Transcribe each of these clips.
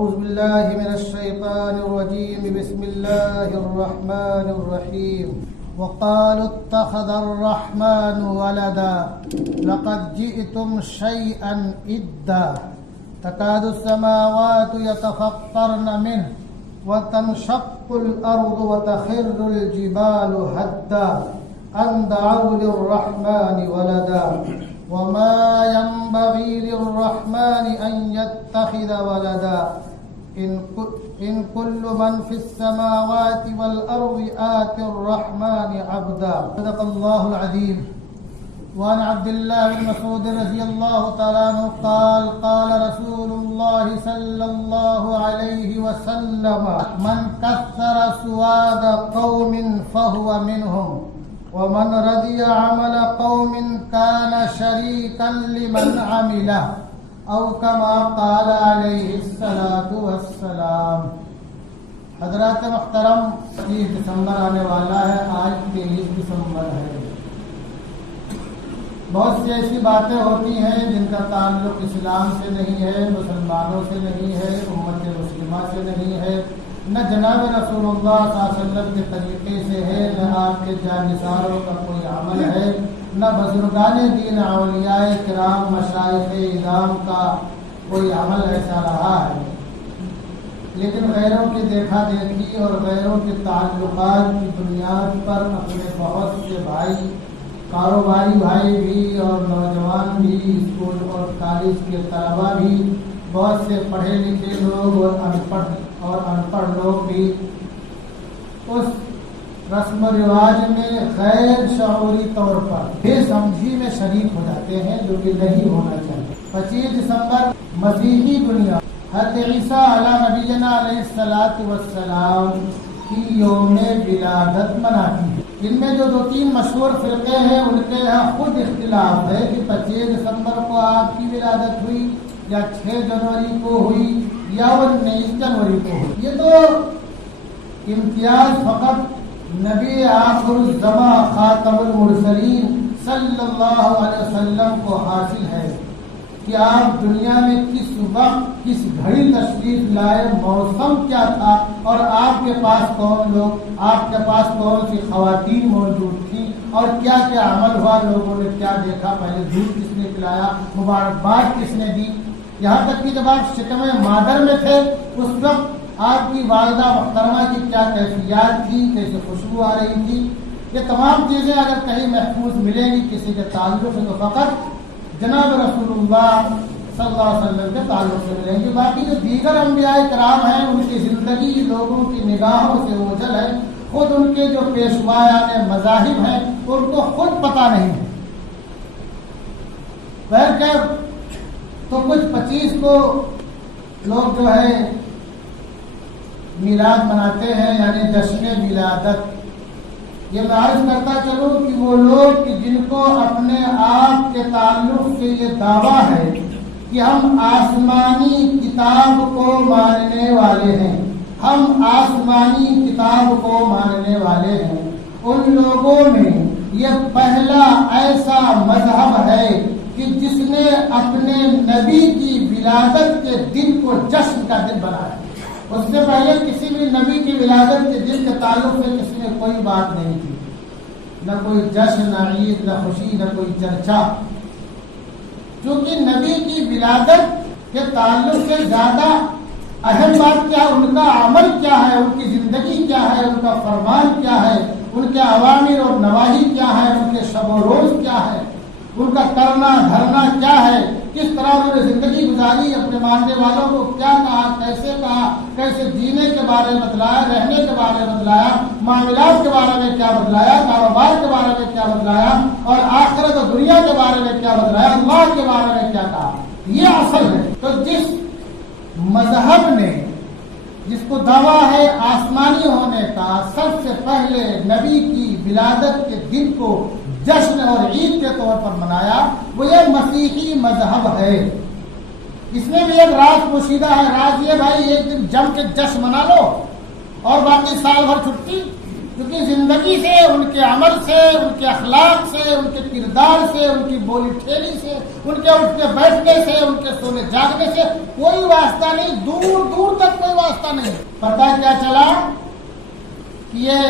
أعوذ بالله من الشيطان الرجيم بسم الله الرحمن الرحيم وقالوا اتخذ الرحمن ولدا لقد جئتم شيئا إدا تكاد السماوات يتفطرن منه وتنشق الأرض وتخر الجبال هدا أن دعوا للرحمن ولدا وما ينبغي للرحمن أن يتخذ ولدا إن كل من في السماوات والأرض آتي الرحمن عبدا صدق الله العظيم. وعن عبد الله بن مسعود رضي الله تعالى عنه قال قال رسول الله صلى الله عليه وسلم من كثر سواد قوم فهو منهم ومن رضي عمل قوم كان شريكا لمن عمله او كما قال علیہ الصلاۃ والسلام. حضرات محترم، 30 دسمبر آنے والا ہے. آج 23 دسمبر ہے. بہت سی ایسی باتیں ہوتی ہیں جن کا تعلق اسلام سے نہیں ہے، مسلمانوں سے نہیں ہے، امت مسلمہ سے نہیں ہے، نہ جناب رسول اللہ صلی اللہ علیہ وسلم کے طریقے سے ہے، نہ آپ کے جانثاروں کا کوئی عمل ہے، نہ بزرگان دین اولیاء کرام مشائخ اعظام کا کوئی عمل ایسا رہا ہے. لیکن غیروں کی دیکھا دیکھی اور غیروں کے تعلقات کی بنیاد پر اپنے بہت سے بھائی، کاروباری بھائی بھی اور نوجوان بھی، اسکول اور کالج کے طلباء بھی، بہت سے پڑھے لکھے لوگ اور ان پڑھ لوگ بھی اس رسم و رواج میں غیر شعوری طور پر بے سمجھی میں شریک ہو جاتے ہیں، جو کہ نہیں ہونا چاہیے. 25 دسمبر مسیحی دنیا حضرت عیسیٰ علیہ نبینا علیہ الصلاۃ والسلام کی یوم ولادت مناتی ہے. ان میں جو 2-3 مشہور فرقے ہیں ان کے یہاں خود اختلاف ہے کہ 25 دسمبر کو آپ کی ولادت ہوئی یا 6 جنوری کو ہوئی یا 19 جنوری کو ہوئی. یہ تو امتیاز فقط نبی آخر الزماں خاتم المرسلین صلی اللہ علیہ وسلم کو حاصل ہے کہ آپ دنیا میں کس وقت کس گھڑی تشریف لائے، موسم کیا تھا، اور آپ کے پاس کون لوگ، آپ کے پاس کون سی خواتین موجود تھیں، اور کیا کیا عمل ہوا، لوگوں نے کیا دیکھا، پہلے دودھ کس نے پلایا، مبارکباد کس نے دی. یہاں تک کہ جب آپ شکم مادر میں تھے اس وقت آپ کی والدہ محترمہ کی کیا کیفیات تھی، کیسے خوشبو آ رہی تھی. یہ تمام چیزیں اگر کہیں محفوظ ملیں گی کسی کے تعلق سے تو فقط جناب رسول اللہ صلی اللہ علیہ وسلم کے تعلق سے ملیں گی. باقی جو دیگر انبیاء کرام ہیں ان کی زندگی لوگوں کی نگاہوں سے اوجھل ہے. خود ان کے جو پیشوایان مذاہب ہیں ان کو خود پتہ نہیں ہے. بہرکیف تو کچھ 25 کو لوگ جو ہے میلاد مناتے ہیں، یعنی جشن ولادت. یہ میں عرض کرتا چلوں کہ وہ لوگ کہ جن کو اپنے آپ کے تعلق سے یہ دعویٰ ہے کہ ہم آسمانی کتاب کو ماننے والے ہیں، ہم آسمانی کتاب کو ماننے والے ہیں، ان لوگوں میں یہ پہلا ایسا مذہب ہے کہ جس نے اپنے نبی کی ولادت کے دن کو جشن کا دن بنایا. اس سے پہلے کسی بھی نبی کی ولادت کے دن کے تعلق سے کسی نے کوئی بات نہیں کی، نہ کوئی جشن، نہ عید، نہ خوشی، نہ کوئی چرچا. کیونکہ نبی کی ولادت کے تعلق سے زیادہ اہم بات کیا ہے، ان کا عمل کیا ہے، ان کی زندگی کیا ہے، ان کا فرمان کیا ہے، ان کے اوامر اور نواہی کیا ہے، ان کے شب و روز کیا ہے، ان کا کرنا دھرنا کیا ہے، کس طرح انہوں نے زندگی گزاری، اپنے ماننے والوں کو کیا کہا، کیسے جینے کے بارے میں بتلایا، رہنے کے بارے میں بتلایا، معاملات کے بارے میں کیا بتلایا، کاروبار کے بارے میں کیا بتلایا، اور آخرت و دنیا کے بارے میں کیا بتلایا، اللہ کے بارے میں کیا کہا. یہ اصل ہے. تو جس مذہب نے، جس کو دعویٰ ہے آسمانی ہونے کا، سب سے پہلے نبی کی ولادت کے دن کو جشن اور عید کے طور پر منایا، وہ یہ مسیحی مذہب ہے. اس میں بھی ایک راز پوشیدہ ہے. راز یہ بھائی ایک دن جم کے جشن منا لو اور باقی سال بھر چھٹی. کیونکہ زندگی سے، ان کے عمل سے، ان کے اخلاق سے، ان کے کردار سے، ان کی بولی ٹھیلی سے، ان کے اٹھنے بیٹھنے سے، ان کے سونے جاگنے سے کوئی واسطہ نہیں. دور دور سکتا نہیں. پتہ کیا چلا کہ یہ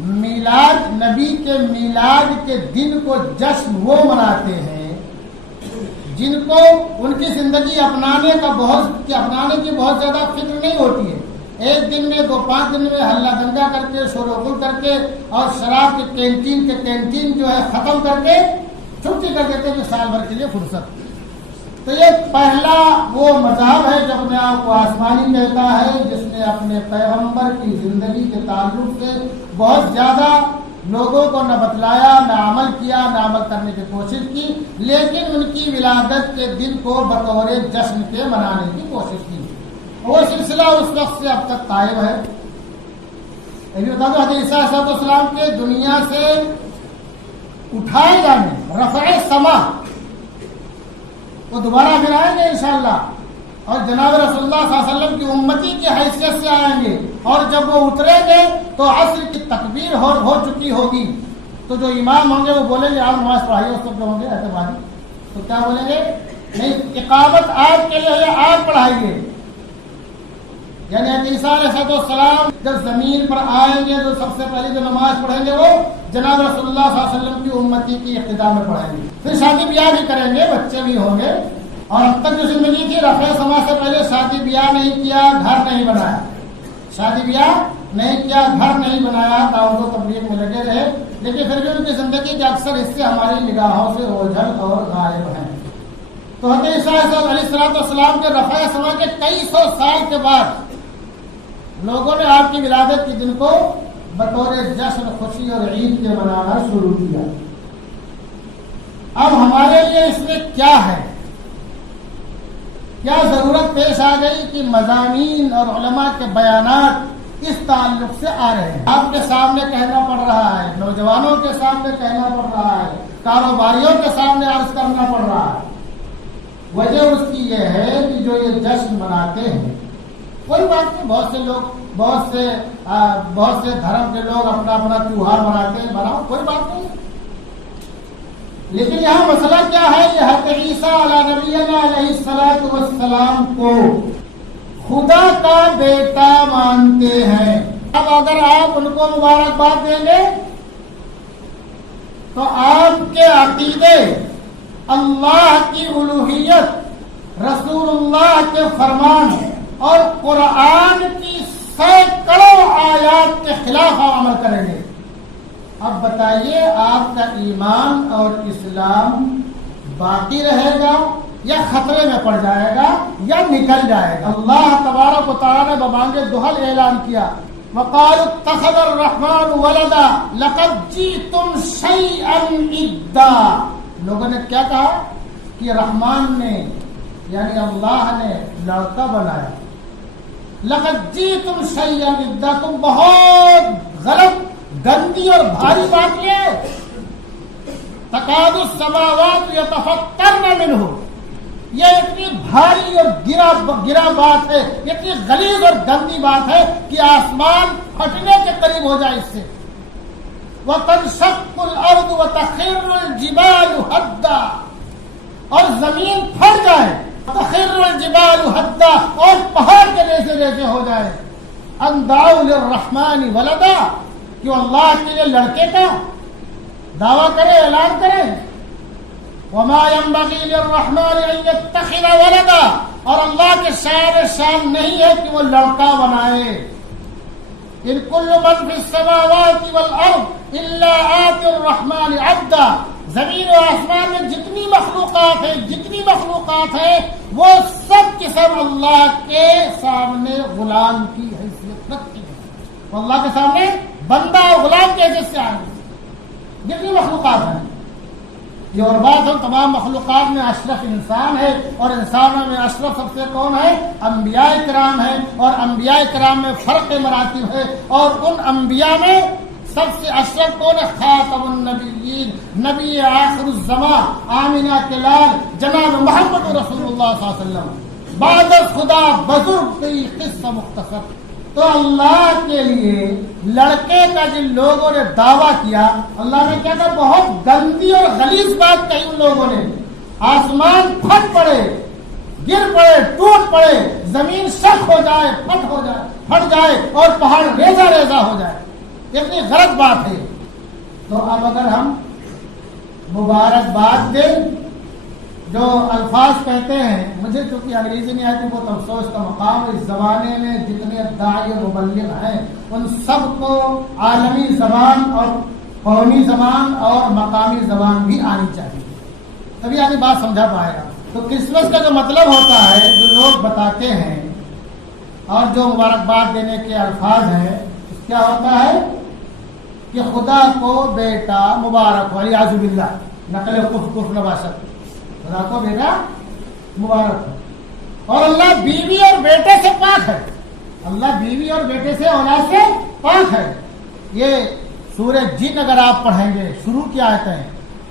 میلاد نبی کے میلاد کے دن کو جشن وہ مناتے ہیں جن کو ان کی زندگی اپنانے کی بہت زیادہ فکر نہیں ہوتی ہے. ایک دن میں 2-5 دن میں ہلہ دنگا کر کے شور و غل کر کے اور شراب کے کینٹین جو ہے ختم کر کے چھٹی کر دیتے ہیں سال بھر کے لیے فرصت. تو یہ پہلا وہ مذہب ہے جو اپنے آپ کو آسمانی کہتا ہے، جس نے اپنے پیغمبر کی زندگی کے تعلق سے بہت زیادہ لوگوں کو نہ بتلایا، نہ عمل کیا، نہ عمل کرنے کی کوشش کی، لیکن ان کی ولادت کے دن کو بطور جشن کے منانے کی کوشش کی. وہ سلسلہ اس وقت سے اب تک قائم ہے. یہ بھی بتا دو حضرت عیسیٰ علیہ السلام کے دنیا سے اٹھائے جانے، رفع سما، وہ دوبارہ پھر آئیں گے انشاءاللہ اور جناب رسول اللہ صلی اللہ علیہ وسلم کی امتی کی حیثیت سے آئیں گے. اور جب وہ اتریں گے تو عصر کی تکبیر ہو چکی ہوگی. تو جو امام ہوں گے وہ بولیں گے آپ نماز پڑھائیے، اس وقت جو ہوں گے اعتمادی تو کیا بولیں گے؟ نہیں، اقامت آپ کے لیے ہے، آپ پڑھائیے. یعنی عیسیٰ علیہ السلام جب زمین پر آئیں گے تو سب سے پہلے جو نماز پڑھیں گے وہ جناب رسول اللہ صلی اللہ علیہ وسلم کی امتی کی اقتداء میں پڑھیں گے. پھر شادی بیاہ بھی کریں گے، بچے بھی ہوں گے. اور اب تک جو زندگی تھی رفع سما سے پہلے شادی بیاہ نہیں کیا، گھر نہیں بنایا، شادی بیاہ نہیں کیا، گھر نہیں بنایا، دعوت و تبلیغ میں لگے رہے. لیکن پھر بھی ان کی زندگی کے اکثر حصے ہماری نگاہوں سے اوجھل اور غائب ہیں. تو حضرت عیسیٰ علیہ السلام کے رفع سما کے کئی سو سال کے بعد لوگوں نے آپ کی ولادت کے دن کو بطور جشن، خوشی اور عید کے منانا شروع کیا. اب ہمارے لیے اس میں کیا ہے، کیا ضرورت پیش آ گئی کہ مضامین اور علماء کے بیانات اس تعلق سے آ رہے ہیں. آپ کے سامنے کہنا پڑ رہا ہے، نوجوانوں کے سامنے کہنا پڑ رہا ہے، کاروباریوں کے سامنے عرض کرنا پڑ رہا ہے. وجہ اس کی یہ ہے کہ جو یہ جشن مناتے ہیں، کوئی بات نہیں، بہت سے دھرم کے لوگ اپنا اپنا تیوہار مناتے ہیں، مناؤ، کوئی بات نہیں. لیکن یہاں مسئلہ کیا ہے؟ یہ حضرت عیسیٰ علیہ نبینا علیہ السلام کو خدا کا بیٹا مانتے ہیں. اب اگر آپ ان کو مبارکباد دیں گے تو آپ کے عقیدے، اللہ کی الوہیت، رسول اللہ کے فرمان اور قرآن کی سینکڑوں آیات کے خلاف عمل کریں گے. اب بتائیے آپ کا ایمان اور اسلام باقی رہے گا یا خطرے میں پڑ جائے گا یا نکل جائے گا؟ اللہ تبارک و تعالی نے ببانگ دہل اعلان کیا، وقالوا اتخذ الرحمن ولدا لقد جئتم شیئا ادا. لوگوں نے کیا کہا کہ رحمان نے یعنی اللہ نے لڑکا بنایا. لقد جئتم شیئا ادا، تم بہت غلط، گندی اور بھاری بات لے. تکاد السماوات یتفطرن منہ، یہ اتنی بھاری اور گرا بات ہے، اتنی غلیظ اور گندی بات ہے کہ آسمان پھٹنے کے قریب ہو جائے اس سے. وتنشق الارض وتخر الجبال هدا، اور زمین پھٹ جائے، تخر الجبال هدا، اور پہاڑ کے ریزے ریزے ہو جائے. ان دعوا للرحمن ولدا، کیوں اللہ کے لیے لڑکے کا دعویٰ کرے، اعلان کرے. وما ينبغي للرحمن ان يتخذ ولدا، اور اللہ کے شان نہیں ہے کہ وہ لڑکا بنائے. ان كل من في السماوات والارض الا آتي الرحمن عبدا، زمین و آسمان میں جتنی مخلوقات ہیں وہ سب کے سب اللہ کے سامنے غلام کی حیثیت رکھتی ہیں. وہ اللہ کے سامنے بندہ اور غلام کی حیثیت سے آئیں گے جتنی مخلوقات ہیں. یہ اور بات ہے، تمام مخلوقات میں اشرف انسان ہے، اور انسانوں میں اشرف سب سے کون ہے؟ انبیاء کرام ہیں. اور انبیاء کرام میں فرق مراتب ہے، اور ان انبیاء میں سب سے اشرف کون ہے؟ خاتم النبیین، نبی آخر الزمان، آمینہ کے لال جناب محمد رسول اللہ صلی اللہ علیہ وسلم، بعد از خدا بزرگ کی قصہ مختصر. تو اللہ کے لیے لڑکے کا جن لوگوں نے دعویٰ کیا، اللہ نے کیا کہا؟ بہت گندی اور غلیظ بات کہی ان لوگوں نے. آسمان پھٹ پڑے، گر پڑے، ٹوٹ پڑے، زمین شق ہو جائے، پھٹ جائے اور پہاڑ ریزہ ریزہ ہو جائے، اتنی غلط بات ہے۔ تو اب اگر ہم مبارکباد دیں، جو الفاظ کہتے ہیں، مجھے چونکہ انگریزی نہیں آتی، بہت افسوس کا مقام، اس زمانے میں جتنے داعی و مبلغ ہیں ان سب کو عالمی زبان اور قومی زبان اور مقامی زبان بھی آنی چاہیے، تبھی آدمی بات سمجھا پائے گا۔ تو کرسمس کا جو مطلب ہوتا ہے، جو لوگ بتاتے ہیں اور جو مبارکباد دینے کے الفاظ ہیں، کیا ہوتا ہے کہ خدا کو بیٹا مبارک ہو، والعیاذ باللہ، نقل کفر نباشت، خدا کو بیٹا مبارک ہو، اور اللہ بیوی اور بیٹے سے پاک ہے، اللہ بیوی اور بیٹے سے اولاد سے پاک ہے۔ یہ سورہ جن اگر آپ پڑھیں گے، شروع کی آیتیں،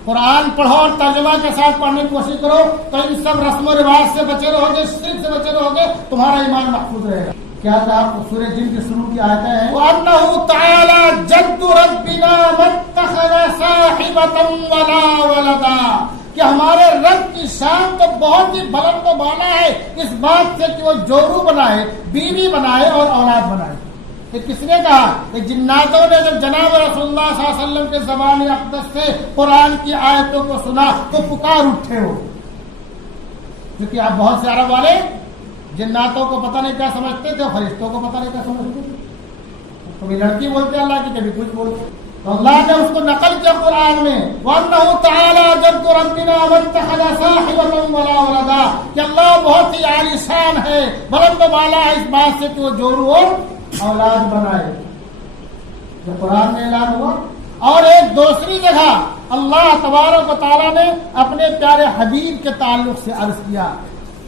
قرآن پڑھو اور ترجمہ کے ساتھ پڑھنے کی کوشش کرو تو ان سب رسم و رواج سے بچے رہو گے، شرک سے بچے رہو گے، تمہارا ایمان محفوظ رہے گا۔ کیا تھا سورہ جن کی شروع کی آیتیں ہیں، وَأَنَّهُ تَعَالَى جَدُّ رَبِّنَا مَتَّخَذَ صَاحِبَةً وَلَا وَلَدًا، کہ ہمارے رب کی شان تو بہت ہی بلند و بالا ہے اس بات سے کہ وہ جورو بنائے، بیوی بنائے اور اولاد بنائے۔ کہ کس نے کہا؟ کہ جناتوں نے جب جناب رسول اللہ صلی اللہ علیہ وسلم کے زبان اقدس سے قرآن کی آیتوں کو سنا تو پکار اٹھے ہو، کیونکہ آپ بہت سے عرب والے جناتوں کو پتہ نہیں کیا سمجھتے تھے، فرشتوں کو پتہ نہیں کیا سمجھتے تھے، کبھی لڑکی بولتے اللہ کی، کبھی کچھ بولتے، تو اللہ نے اس کو نقل کیا قرآن میں، وَأَنَّهُ تَعَالَى جَدُّ رَبِّنَا مَتَّخَذَ صَاحِبَةً وَلَا وَلَدًا، کہ اللہ بہت ہی عالی شان ہے، بلند و بالا ہے اس بات سے کہ وہ جورو اور اولاد بنائے، جو قرآن میں اعلان ہوا۔ اور ایک دوسری جگہ اللہ تبارک و تعالیٰ نے اپنے پیارے حبیب کے تعلق سے عرض کیا،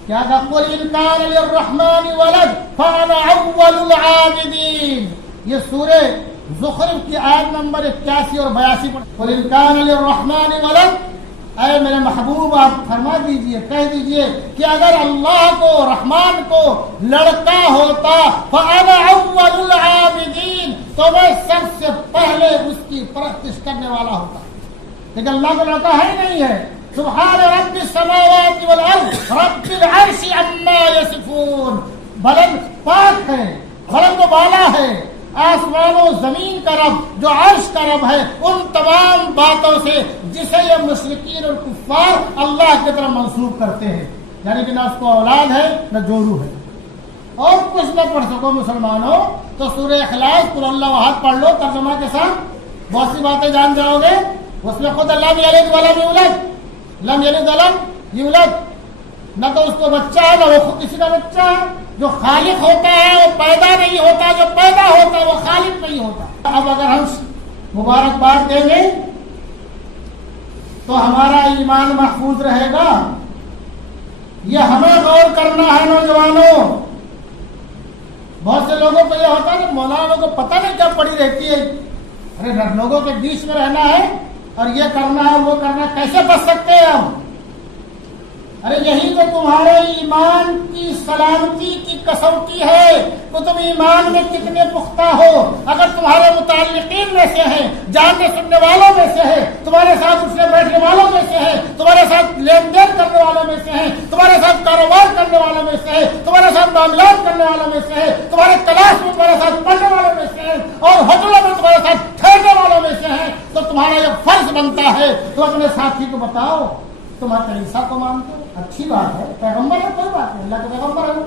کیا کہا؟ قُلْ إِنْ كَانَ لِلرَّحْمَٰنِ وَلَدٌ فَأَنَا أَوَّلُ الْعَابِدِينَ، یہ سورہ زخرف کی آیت نمبر 81 اور 82 پر، قُلْ إِنْ كَانَ لِلرَّحْمَٰنِ وَلَدٌ، اے میرے محبوب آپ فرما دیجئے، کہہ دیجئے کہ اگر اللہ کو، رحمان کو لڑکا ہوتا، فَأَنَا أَوَّلُ الْعَابِدِينَ، تو میں سب سے پہلے اس کی پرستش کرنے والا ہوتا، لیکن اللہ کو لڑکا ہے ہی نہیں ہے۔ سبحان رب السماوات والارض رب العرش عما یصفون، بلند پاک ہے، بلند و بالا ہے، آسمان و زمین کا رب، جو عرش کا رب ہے، ان تمام باتوں سے جسے یہ مشرکین اور کفار اللہ کی طرف منسوب کرتے ہیں، یعنی کہ نہ اس کو اولاد ہے نہ جورو ہے۔ اور کچھ نہ پڑھ سکو مسلمانوں تو سورہ اخلاص قل اللہ احد پڑھ لو ترجمہ کے ساتھ، بہت سی باتیں جان جاؤ گے۔ اس میں خود لم یلد ولم یولد، لم یلد ولم یولد، نہ تو اس کو بچہ ہے نہ وہ خود کسی کا بچہ ہے۔ جو خالق ہوتا ہے وہ پیدا نہیں ہوتا، جو پیدا ہوتا ہے وہ خالق نہیں ہوتا۔ اب اگر ہم مبارکباد دیں گے تو ہمارا ایمان محفوظ رہے گا، یہ ہمیں غور کرنا ہے نوجوانوں۔ بہت سے لوگوں کو یہ ہوتا ہے کہ مولانا کو پتہ نہیں کیا پڑی رہتی ہے، ارے لوگوں کے بیچ میں رہنا ہے اور یہ کرنا ہے وہ کرنا ہے، کیسے بچ سکتے ہیں ہم؟ ارے یہی تو تمہارے ایمان کی سلامتی کی کسوٹی ہے کہ تم ایمان میں کتنے پختہ ہو۔ اگر تمہارے متعلقین میں سے ہیں، جاننے سننے والوں میں سے ہے، تمہارے ساتھ اٹھنے بیٹھنے والوں میں سے ہے، تمہارے ساتھ لین دین کرنے والوں میں سے ہے، تمہارے ساتھ کاروبار کرنے والوں میں سے ہے، تمہارے ساتھ معاملات کرنے والوں میں سے ہے، تمہارے کلاس میں تمہارے ساتھ پڑھنے والوں میں سے ہے، اور ہوٹلوں میں تمہارے ساتھ ٹھہرنے والوں میں سے ہے، تو تمہارا یہ فرض بنتا ہے تو اپنے ساتھی کو بتاؤ تم عیسیٰ کو مانتے ہو، اچھی بات ہے، پیغمبر ہے، کوئی بات نہیں، اللہ کے پیغمبر ہے،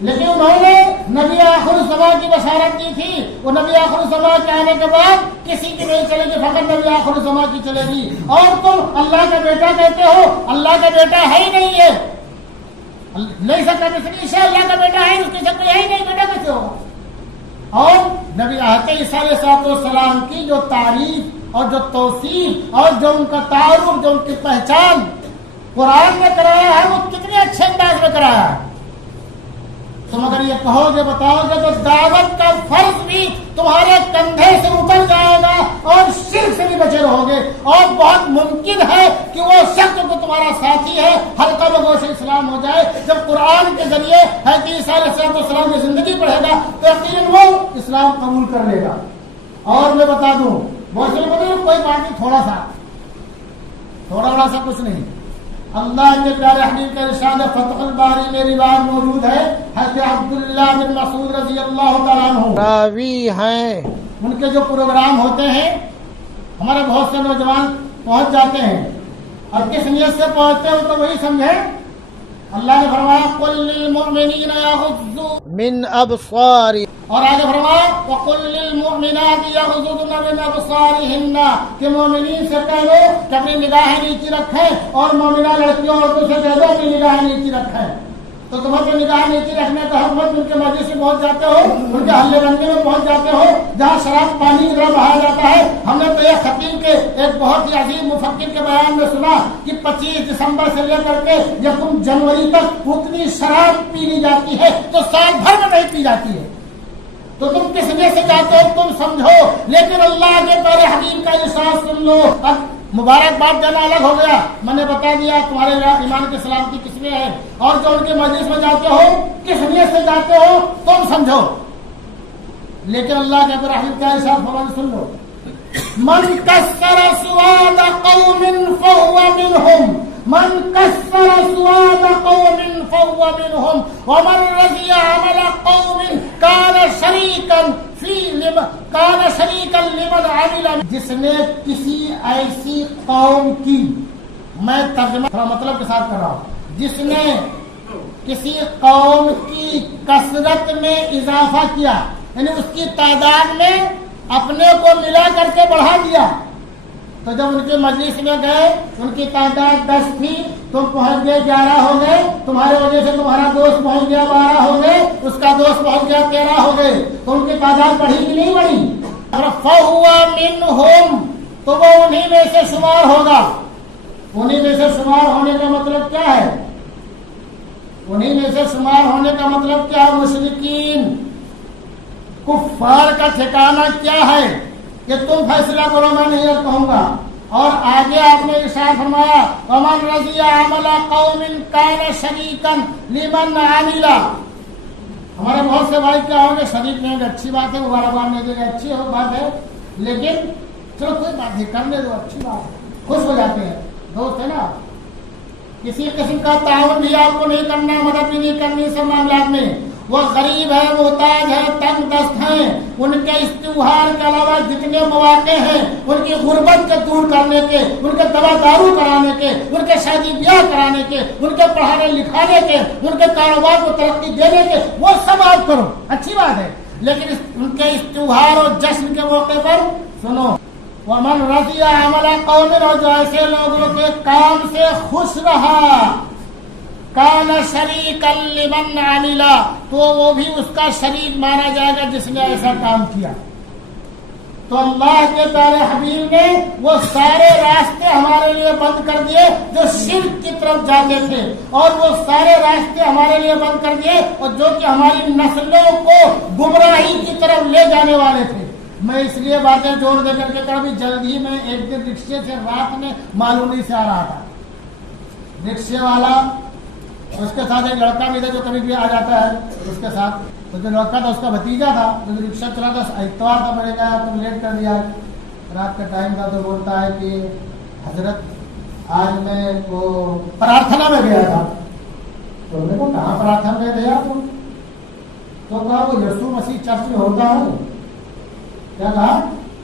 لیکن انہوں نے نبی آخر الزمان کی بشارت دی تھی، وہ نبی آخر الزمان کے آنے کے بعد کسی کی نہیں چلے گی، فقط نبی آخر الزمان کی چلے گی۔ اور تم اللہ کا بیٹا کہتے ہو، اللہ کا بیٹا ہے ہی نہیں ہے، نہیں سکتا مثلی اللہ کا بیٹا ہے، اس کی شکل ہے ہی نہیں، بیٹا کیسے ہوگا؟ اور نبی عیسیٰ علیہ السلام کی جو تعریف اور جو توصیف اور جو ان کا تعارف، جو ان کی پہچان قرآن نے کرایا ہے، وہ کتنے اچھے انداز میں کرایا ہے۔ تم اگر یہ کہو گے بتاؤ گے تو دعوت کا فرض بھی تمہارے کندھے سے اتر جائے گا اور شرک سے بھی بچے رہو گے، اور بہت ممکن ہے کہ وہ شخص جو تمہارا ساتھی ہے حلقہ بگوش اسلام ہو جائے۔ جب قرآن کے ذریعے حضرت عیسیٰ علیہ السلام کی زندگی پڑھے گا تو یقیناً وہ اسلام قبول کر لے گا۔ اور میں بتا دوں، بہت سے لوگ کوئی بات نہیں، تھوڑا بڑا سا کچھ نہیں، اللہ کے پیارے حبیب کا ارشاد فتح الباری میں روایت موجود ہے، حضرت عبداللہ بن مسعود رضی اللہ تعالیٰ عنہ راوی ہیں، ان کے جو پروگرام ہوتے ہیں ہمارے بہت سے نوجوان پہنچ جاتے ہیں، اور کس نیت سے پہنچتے ہو تو وہی سمجھے۔ اللہ نے فرمایا قل للمؤمنین یغضوا من ابصارہم، اور آگے فرمایا وقل للمؤمنات یغضضن من ابصارہن، کہ مومنین سے کہہ دو کہ اپنی نگاہیں نیچی رکھیں، اور مومنہ لڑکیوں عورتوں سے کہہ دو اپنی نگاہیں نیچی رکھیں۔ تو تم اپنی نگاہیں نیچی رکھنے کا حکم ان کے مجلس میں پہنچ جاتے ہو، ان کے حلے بننے میں پہنچ جاتے ہو جہاں شراب پانی کی طرح بہایا جاتا ہے۔ ہم نے تو یہ خطیب کے ایک بہت ہی عظیم مفکر کے بیان میں سنا کہ 25 دسمبر سے لے کر کے 1 جنوری تک اتنی شراب پی لی جاتی ہے تو سال بھر میں نہیں پی جاتی ہے۔ تو تم کس لیے سے جاتے ہو تم سمجھو، لیکن اللہ کے پیارے حبیب کا ارشاد سن لو۔ اب مبارکباد دینا الگ ہو گیا، میں نے بتا دیا تمہارے ایمان کی سلامتی کس میں ہے، اور جو ان کے مجلس میں جاتے ہو کس نیت سے جاتے ہو تم سمجھو، لیکن اللہ کے پیارے حبیب کا ارشاد فرمان سن لو۔ من کسر سواد قوم فهو منهم، من کسر سواد قوم فهو منهم، ومن رضي عمل قوم كان شريكا لمن عمل، جس نے کسی ایسی قوم کی، میں ترجمہ تھوڑا مطلب کے ساتھ کر رہا ہوں، جس نے کسی قوم کی کثرت میں اضافہ کیا، یعنی اس کی تعداد میں اپنے کو ملا کر کے بڑھا دیا۔ تو جب ان کے مجلس میں گئے ان کی تعداد 10 تھی، تم پہنچ گئے 11 ہو گئے، تمہارے وجہ سے تمہارا دوست پہنچ گیا 12 ہو گئے، اس کا دوست پہنچ گیا 13 ہو گئے، تو ان کی تعداد بڑھی کہ نہیں بڑھی؟ فَهُوَ مِنْهُمْ، تو وہ انہی میں سے شمار ہوگا۔ انہی میں سے شمار ہونے کا مطلب کیا ہے؟ انہی میں سے شمار ہونے کا مطلب کیا ہے؟ مشرکین کفار کا ٹھکانہ کیا ہے کہ تم فیصلہ کرو، میں نہیں کہوں گا۔ اور آگے آپ نے ارشاد فرمایا وَمَنْ رَضِيَ عَمَلَ قَوْمٍ كَانَ شَرِيكًا لِمَنْ عَمِلَ، ہمارے بہت سے بھائی کیا ہوں گے شریک نہیں، اچھی بات ہے، مبارکباد نہیں دے گا، اچھی بات ہے، لیکن چلو کوئی بات نہیں کرنے دو، اچھی بات ہے، خوش ہو جاتے ہیں، دوست ہے نا۔ کسی قسم کا تعاون بھی آپ کو نہیں کرنا، مدد بھی نہیں کرنی سب معاملات میں۔ وہ غریب ہے، محتاج ہے، تنگ دست ہیں، ان کے اس تیوہار کے علاوہ جتنے مواقع ہیں ان کی غربت کے دور کرنے کے، ان کے دوا دارو کرانے کے، ان کے شادی بیاہ کرانے کے، ان کے پڑھانے لکھانے کے، ان کے کاروبار کو ترقی دینے کے، وہ سب آپ کرو، اچھی بات ہے، لیکن ان کے اس تیوہار اور جشن کے موقع پر سنو وَمَنْ رَضِيَ عَمَلَ قَوْمٍ، اور جو ایسے لوگوں کے کام سے خوش رہا، کان شریکا لمن عمل، تو وہ بھی اس کا شریک مانا جائے گا جس نے ایسا کام کیا۔ تو اللہ کے پیارے حبیب نے وہ سارے راستے ہمارے لیے بند کر دیے جو شرک کی طرف جاتے تھے، اور وہ سارے راستے ہمارے لیے بند کر دیے اور جو کہ ہماری نسلوں کو گمراہی کی طرف لے جانے والے تھے۔ میں اس لیے باتیں جوڑ دے کر کے کبھی جلدی میں ایک دن رکشے سے رات میں معلومی سے آ رہا تھا، رکشے والا اس کے ساتھ ایک لڑکا بھی تھا جو کبھی بھی آ جاتا ہے اس کے ساتھ، تو جو لڑکا تھا اس کا بھتیجا تھا، جو رکشہ چلا تھا، اتوار تھا، میں نے کہا تم لیٹ کر دیا، رات کا ٹائم تھا، تو بولتا ہے کہ حضرت آج میں وہ پرارتھنا میں گیا تھا۔ تو میں نے کہا کہاں پرارتھنا میں گیا تم؟ تو کہا وہ یسوع مسیح چرچ میں ہوتا ہے۔ کیا کہا؟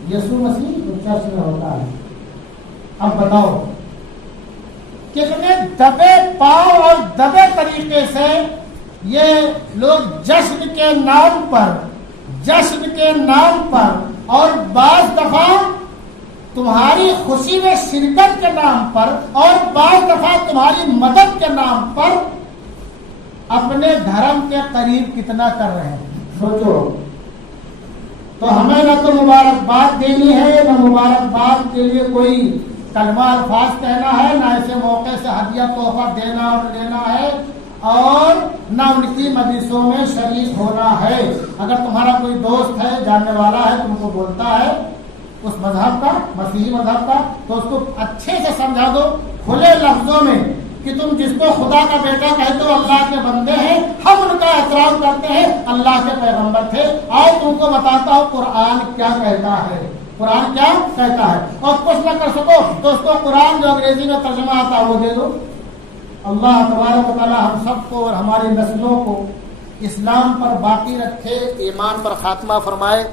یسوع مسیح چرچ میں ہوتا ہے۔ اب بتاؤ کتنے دبے پاؤں اور دبے طریقے سے یہ لوگ جشن کے نام پر اور بعض دفعہ تمہاری خوشی میں شرکت کے نام پر اور بعض دفعہ تمہاری مدد کے نام پر اپنے دھرم کے قریب کتنا کر رہے ہیں، سوچو۔ تو ہمیں نہ تو مبارکباد دینی ہے، نہ مبارکباد کے لیے کوئی کلمہ الفاظ کہنا ہے، نہ ایسے موقع سے ہدیہ تحفہ دینا اور لینا ہے، اور نہ ان کی مجلسوں میں شریک ہونا ہے۔ اگر تمہارا کوئی دوست ہے، جاننے والا ہے، تم کو بولتا ہے اس مذہب کا، مسیحی مذہب کا، تو اس کو اچھے سے سمجھا دو کھلے لفظوں میں کہ تم جس کو خدا کا بیٹا کہتے ہو اللہ کے بندے ہیں، ہم ان کا احترام کرتے ہیں، اللہ کے پیغمبر تھے۔ آؤ تم کو بتاتا ہوں قرآن کیا کہتا ہے، قرآن کیا کہتا ہے، اور کچھ نہ کر سکو تو اس کو قرآن جو انگریزی میں ترجمہ آتا ہے وہ دے دو، اللہ تبارک و تعالی ہم سب کو اور ہماری نسلوں کو اسلام پر باقی رکھے، ایمان پر خاتمہ فرمائے۔